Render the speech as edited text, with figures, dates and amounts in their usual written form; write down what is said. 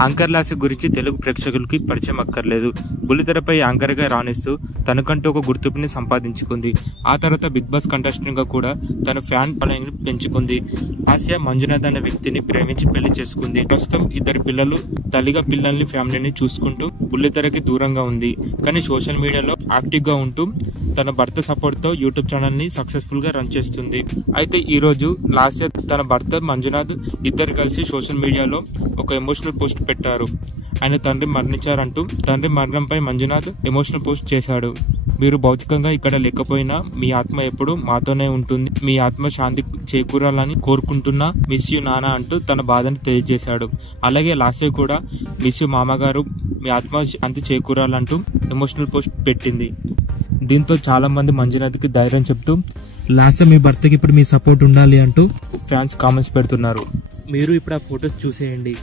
Anchor Lasya గురించి తెలుగు ప్రేక్షకులకి పరిచయం అక్కర్లేదు. బుల్లితెరపై యాంకర్ గా రాణిస్తూ తనకంటూ ఒక గుర్తింపుని సంపాదించుకుంది. ఆ తర్వాత బిగ్ బాస్ కంటెస్టెంట్ గా కూడా తన ఫ్యాన్ ఫాలోయింగ్ పెంచుకుంది. లాస్య మంజునాథ్ అనే వ్యక్తిని ప్రేమించి పెళ్లి చేసుకుంది. ప్రస్తుతం ఇద్దరు పిల్లలు, తల్లిగా పిల్లల్ని, ఫ్యామిలీని చూసుకుంటూ బుల్లితెరకి దూరంగా ఉంది. కానీ సోషల్ మీడియాలో యాక్టివ్ గా ఉంటూ తన భర్త సపోర్ట్ తో యూట్యూబ్ ఛానల్ ని సక్సెస్ఫుల్ గా రన్ చేస్తుంది. అయితే ఈ రోజు లాస్య తన భర్త మంజునాథ్ ఇద్దరు కలిసి సోషల్ మీడియాలో ఒక ఎమోషనల్ పోస్ట్ పెట్టారు. ఆయన తండ్రి మరణించారంటూ తండ్రి మరణంపై మంజునాథ్ ఎమోషనల్ పోస్ట్ చేశాడు. మీరు భౌతికంగా ఇక్కడ లేకపోయినా మీ ఆత్మ ఎప్పుడు మాతోనే ఉంటుంది. మీ ఆత్మ శాంతి చేకూరాలని కోరుకుంటున్నా. మిస్ యూ నాన్న అంటూ తన బాధని తెలియజేశాడు. అలాగే లాస్య కూడా మిస్ యూ మామగారు, మీ ఆత్మ శాంతి చేకూరాలంటూ ఎమోషనల్ పోస్ట్ పెట్టింది. దీంతో చాలా మంది మంజునాథ్కి ధైర్యం చెప్తూ లాస్య మీ భర్తకి ఇప్పుడు మీ సపోర్ట్ ఉండాలి అంటూ ఫ్యాన్స్ కామెంట్స్ పెడుతున్నారు. మీరు ఇప్పుడు ఆ ఫొటోస్ చూసేయండి.